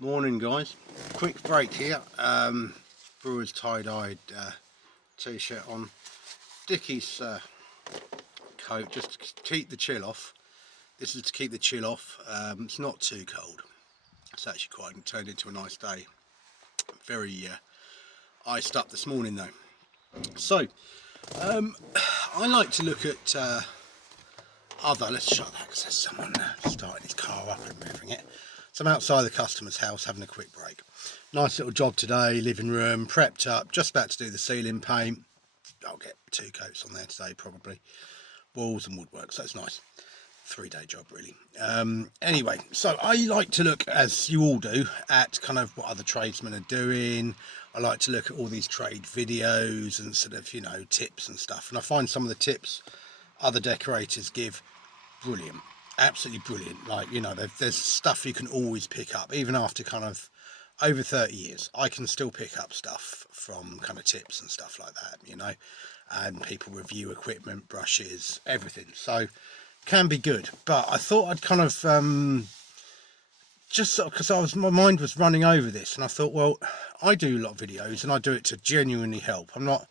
Morning guys, quick break here. Brewer's tie-dyed t-shirt on, Dickies coat just to keep the chill off. This is to keep the chill off. It's not too cold, it's actually quite turned into a nice day. Very iced up this morning though. So I like to look at let's shut that because there's someone starting his car up and moving it. So I'm outside the customer's house having a quick break. Nice little job today, living room, prepped up, just about to do the ceiling paint. I'll get 2 coats on there today probably. Walls and woodwork, so it's nice. 3-day job really. Anyway, so I like to look, as you all do, at kind of what other tradesmen are doing. I like to look at all these trade videos and sort of, tips and stuff. And I find some of the tips other decorators give brilliant, absolutely brilliant. Like, there's stuff you can always pick up, even after kind of over 30 years. I can still pick up stuff from kind of tips and stuff like that, and people review equipment, brushes, everything. So can be good. But I thought I'd kind of just sort of, because my mind was running over this, and I thought, well, I do a lot of videos and I do it to genuinely help. I'm not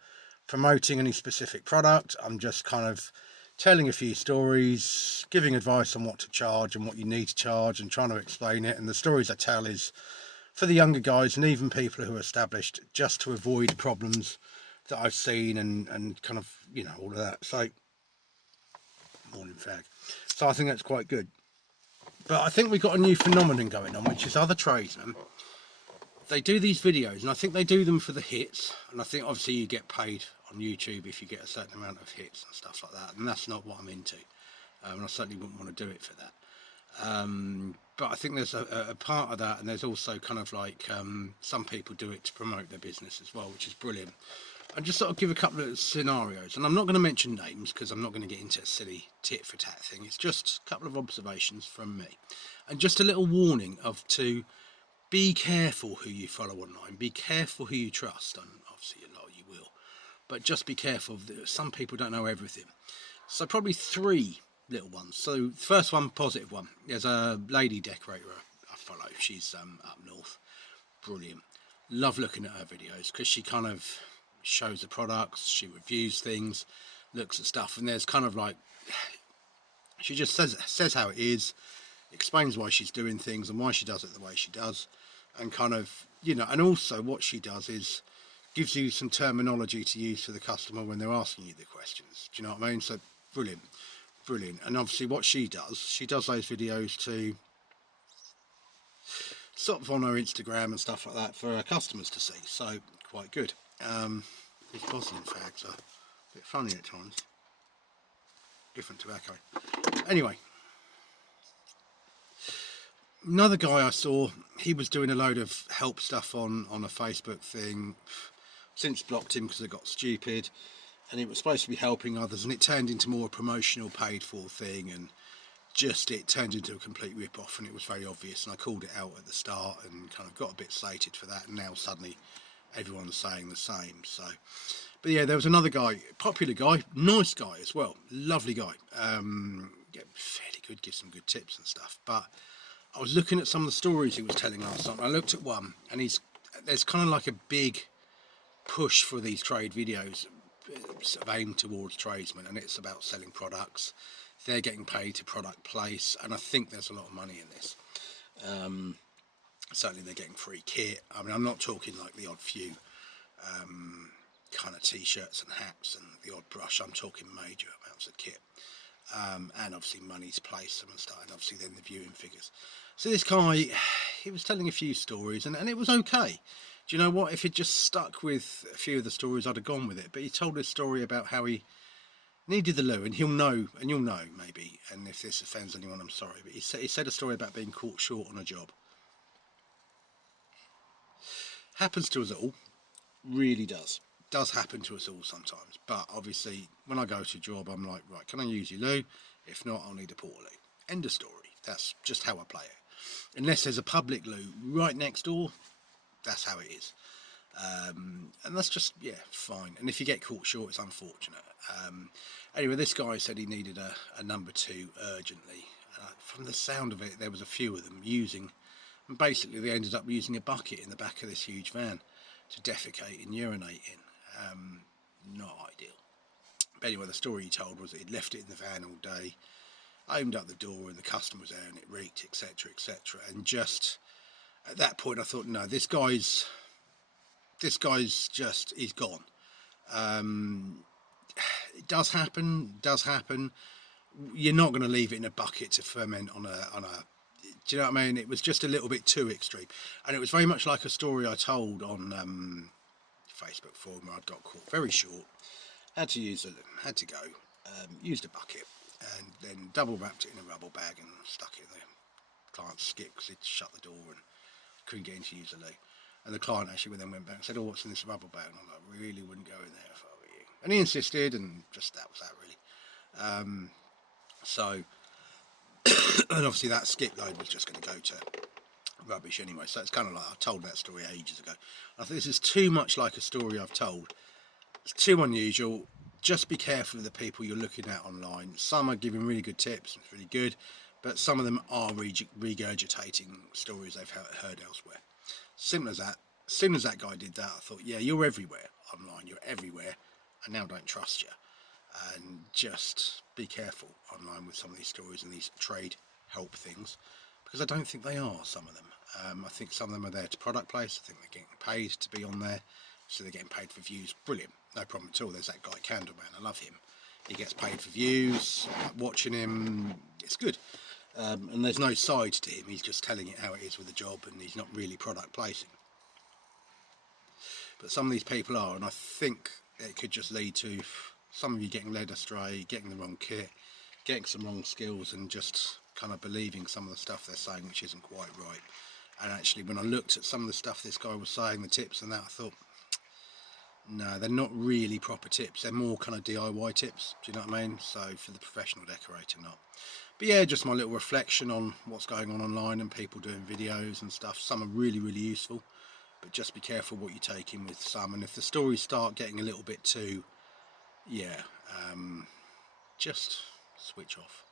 promoting any specific product, I'm just kind of telling a few stories, giving advice on what to charge and what you need to charge, and trying to explain it. And the stories I tell is for the younger guys and even people who are established, just to avoid problems that I've seen and kind of, all of that. So, morning fag. So I think that's quite good. But I think we've got a new phenomenon going on, which is other tradesmen. They do these videos, and I think they do them for the hits. And I think obviously you get paid on YouTube if you get a certain amount of hits and stuff like that. And that's not what I'm into. And I certainly wouldn't want to do it for that. But I think there's a part of that, and there's also kind of like some people do it to promote their business as well, which is brilliant. And just sort of give a couple of scenarios, and I'm not going to mention names because I'm not going to get into a silly tit for tat thing. It's just a couple of observations from me, and just a little warning to be careful who you follow online, be careful who you trust, and obviously a lot you will, but just be careful. Some people don't know everything. So probably 3 little ones. So the first one, positive one. There's a lady decorator I follow. She's up north. Brilliant. Love looking at her videos because she kind of shows the products, she reviews things, looks at stuff, and there's kind of like, she just says how it is, explains why she's doing things and why she does it the way she does, and kind of, and also what she does is gives you some terminology to use for the customer when they're asking you the questions. Do you know what I mean? So brilliant. And obviously what she does those videos to sort of on her Instagram and stuff like that for her customers to see. So quite good. These Bosnian fags are a bit funny at times. Different tobacco. Anyway, another guy I saw, he was doing a load of help stuff on a Facebook thing. Since blocked him because I got stupid, and it was supposed to be helping others, and it turned into more a promotional paid for thing, and just it turned into a complete rip off, and it was very obvious, and I called it out at the start and kind of got a bit slated for that, and now suddenly everyone's saying the same. So, but yeah, there was another guy, popular guy, nice guy as well, lovely guy, fairly good, gives some good tips and stuff. But I was looking at some of the stories he was telling last time. I looked at one, and there's kind of like a big push for these trade videos sort of aimed towards tradesmen, and it's about selling products. They're getting paid to product place, and I think there's a lot of money in this. Certainly they're getting free kit. I mean, I'm not talking like the odd few kind of t-shirts and hats and the odd brush. I'm talking major amounts of kit, and obviously money to place them and stuff, and obviously then the viewing figures. So this guy, he was telling a few stories, and it was okay. Do you know what? If he'd just stuck with a few of the stories, I'd have gone with it. But he told a story about how he needed the loo, and he'll know, and you'll know maybe, and if this offends anyone, I'm sorry, but he said a story about being caught short on a job. Happens to us all, really does happen to us all sometimes. But obviously when I go to a job, I'm like, right, can I use your loo? If not, I'll need a porta loo. End of story. That's just how I play it. Unless there's a public loo right next door, that's how it is. And that's just, yeah, fine. And if you get caught short, it's unfortunate. Anyway, this guy said he needed a number 2 urgently. From the sound of it, there was a few of them using And basically they ended up using a bucket in the back of this huge van to defecate and urinate in. Not ideal. But anyway, the story he told was that he'd left it in the van all day, opened up the door and the customer was there and it reeked, etc, etc. And just at that point I thought, no, this guy's just, he's gone. It does happen. You're not going to leave it in a bucket to ferment on a do you know what I mean? It was just a little bit too extreme, and it was very much like a story I told on Facebook forum where I'd got caught very short, had to go, used a bucket and then double wrapped it in a rubber bag and stuck it in the client's skip because he'd shut the door and couldn't get into use the loo. And the client actually then went back and said, oh, what's in this rubber bag? And I'm like, really wouldn't go in there if I were you. And he insisted, and just that was that really. And obviously that skip load was just going to go to rubbish anyway. So it's kind of like, I told that story ages ago. I think this is too much like a story I've told. It's too unusual. Just be careful of the people you're looking at online. Some are giving really good tips, it's really good, but some of them are regurgitating stories they've heard elsewhere. Simple as that. As soon as that guy did that, I thought, yeah, you're everywhere online, you're everywhere. I now don't trust you. And just be careful online with some of these stories and these trade help things, because I don't think they are, some of them. I think some of them are there to product place. I think they're getting paid to be on there, so they're getting paid for views. Brilliant, no problem at all. There's that guy Candleman, I love him. He gets paid for views, watching him, it's good. And there's no side to him, he's just telling it how it is with the job, and he's not really product placing. But some of these people are, and I think it could just lead to some of you getting led astray, getting the wrong kit, getting some wrong skills, and just kind of believing some of the stuff they're saying which isn't quite right. And actually when I looked at some of the stuff this guy was saying, the tips and that, I thought, no, they're not really proper tips, they're more kind of DIY tips, do you know what I mean? So for the professional decorator, not. But yeah, just my little reflection on what's going on online and people doing videos and stuff. Some are really, really useful, but just be careful what you take in with some. And if the stories start getting a little bit too, just switch off.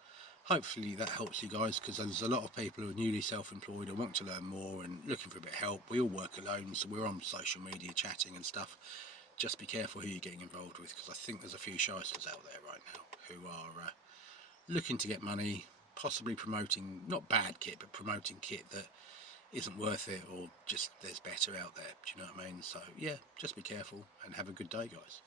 Hopefully that helps you guys, because there's a lot of people who are newly self-employed and want to learn more and looking for a bit of help. We all work alone, so we're on social media chatting and stuff. Just be careful who you're getting involved with, because I think there's a few shysters out there right now who are looking to get money, possibly promoting, not bad kit, but promoting kit that isn't worth it, or just there's better out there, do you know what I mean? So yeah, just be careful and have a good day, guys.